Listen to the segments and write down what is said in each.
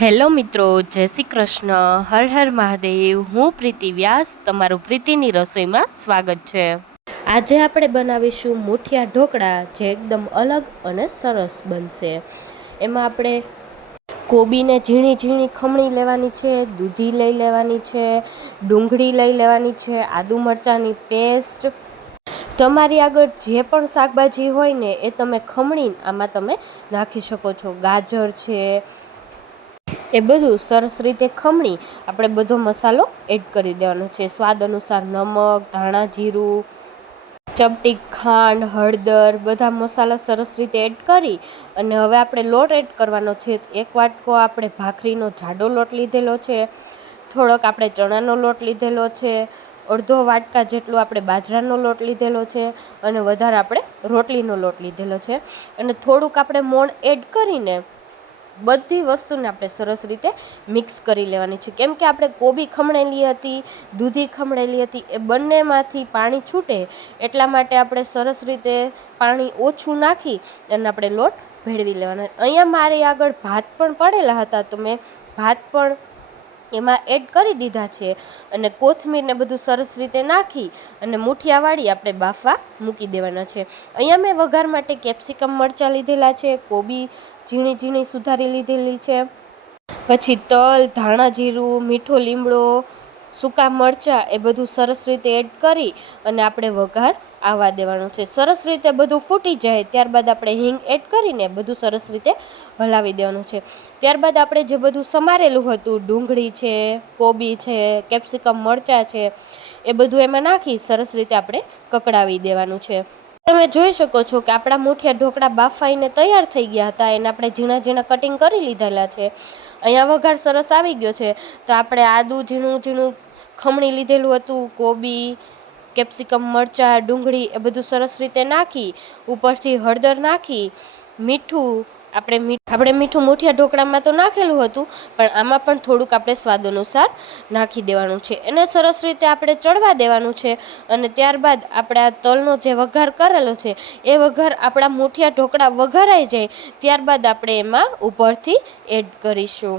Hello મિત્રો, જય શ્રી કૃષ્ણ. હર હર મહાદેવ. હું પ્રીતિ વ્યાસ, તમારું પ્રીતિની રસોઈમાં સ્વાગત છે. આજે આપણે બનાવીશું મુઠિયા ઢોકળા, જે એકદમ અલગ અને સરસ બનશે. એમાં આપણે કોબીને ઝીણી ઝીણી ખમણી લેવાની છે, દૂધી લઈ લેવાની છે, ડુંગળી લઈ લેવાની છે, આદુ મરચાંની પેસ્ટ. તમારી આગળ જે પણ શાકભાજી હોય ને એ તમે ખમણી આમાં તમે નાખી શકો છો. ગાજર છે, એ બધું સરસ રીતે ખમણી આપણે બધો મસાલો એડ કરી દેવાનો છે. સ્વાદ અનુસાર નમક, ધાણા જીરું, ચપટી ખાંડ, હળદર, બધા મસાલા સરસ રીતે એડ કરી અને હવે આપણે લોટ એડ કરવાનો છે. એક વાટકો આપણે ભાખરીનો જાડો લોટ લીધેલો છે, થોડોક આપણે ચણાનો લોટ લીધેલો છે, અડધો વાટકા જેટલો આપણે બાજરાનો લોટ લીધેલો છે અને વધારે આપણે રોટલીનો લોટ લીધેલો છે. અને થોડુંક આપણે મોણ એડ કરીને બધી વસ્તુને આપણે સરસ રીતે મિક્સ કરી લેવાની છે. કેમ કે આપણે કોબી ખમણેલી હતી, દૂધી ખમણેલી હતી, એ બંનેમાંથી પાણી છૂટે એટલા માટે આપણે સરસ રીતે પાણી ઓછું નાખી અને આપણે લોટ ભેળવી લેવાના. અહીંયા મારી આગળ ભાત પણ પડેલા હતા તો મેં ભાત પણ એમાં એડ કરી દીધા છે અને કોથમીરને બધું સરસ રીતે નાખી અને મુઠિયા વાળી આપણે બાફવા મૂકી દેવાના છે. અહીંયા મેં વઘાર માટે કેપ્સિકમ મરચાં લીધેલા છે, કોબી ઝીણી ઝીણી સુધારી લીધેલી છે, પછી તલ, ધાણા જીરું, મીઠો લીમડો, સૂકા મરચાં, એ બધું સરસ રીતે એડ કરી અને આપણે વઘાર આવવા દેવાનું છે. સરસ રીતે બધું ફૂટી જાય ત્યારબાદ આપણે હિંગ એડ કરીને બધું સરસ રીતે હલાવી દેવાનું છે. ત્યારબાદ આપણે જે બધું સમારેલું હતું, ડુંગળી છે, કોબી છે, કેપ્સિકમ મરચાં છે, એ બધું એમાં નાખી સરસ રીતે આપણે કકડાવી દેવાનું છે. તમે જોઈ શકો છો કે આપણા મુઠિયા ઢોકળા બાફાઈને તૈયાર થઈ ગયા હતા. એને આપણે ઝીણા ઝીણા કટિંગ કરી લીધેલા છે. અહીંયા વઘાર સરસ આવી ગયો છે તો આપણે આદું ઝીણું ઝીણું ખમણી લીધેલું હતું, કોબી, કેપ્સિકમ મરચાં, ડુંગળી, એ બધું સરસ રીતે નાખી ઉપરથી હળદર નાખી, મીઠું આપણે મીઠું મુઠિયા ઢોકળામાં તો નાખેલું હતું પણ આમાં પણ થોડુંક આપણે સ્વાદ અનુસાર નાખી દેવાનું છે. એને સરસ રીતે આપણે ચડવા દેવાનું છે અને ત્યારબાદ આપણે આ તલનો જે વઘાર કરેલો છે એ વઘાર આપણા મુઠિયા ઢોકળા વઘારાઈ જાય ત્યારબાદ આપણે એમાં ઉપરથી એડ કરીશું.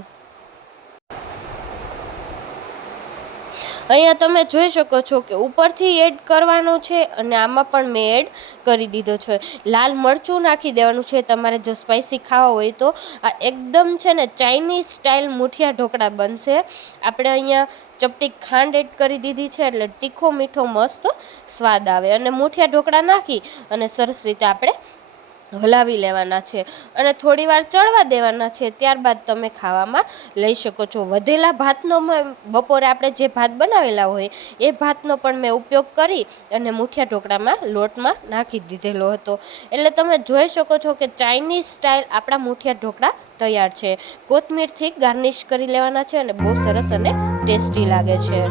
અહીંયા તમે જોઈ શકો છો કે ઉપરથી એડ કરવાનું છે અને આમાં પણ મેં એડ કરી દીધો છે. લાલ મરચું નાખી દેવાનું છે તમારે જો સ્પાઇસી ખાવા હોય તો. આ એકદમ છે ને ચાઇનીઝ સ્ટાઇલ મુઠિયા ઢોકળા બનશે. આપણે અહીંયા ચપટી ખાંડ એડ કરી દીધી છે એટલે તીખો મીઠો મસ્ત સ્વાદ આવે. અને મુઠિયા ઢોકળા નાખી અને સરસ રીતે આપણે હલાવી લેવાના છે અને થોડી વાર ચડવા દેવાના છે. ત્યારબાદ તમે ખાવામાં લઈ શકો છો. વધેલા ભાતનો બપોરે આપણે જે ભાત બનાવેલા હોય એ ભાતનો પણ મેં ઉપયોગ કરી અને મુઠિયા ઢોકળામાં લોટમાં નાખી દીધેલો હતો. એટલે તમે જોઈ શકો છો કે ચાઇનીઝ સ્ટાઇલ આપણા મુઠિયા ઢોકળા તૈયાર છે. કોથમીરથી ગાર્નિશ કરી લેવાના છે અને બહુ સરસ અને ટેસ્ટી લાગે છે.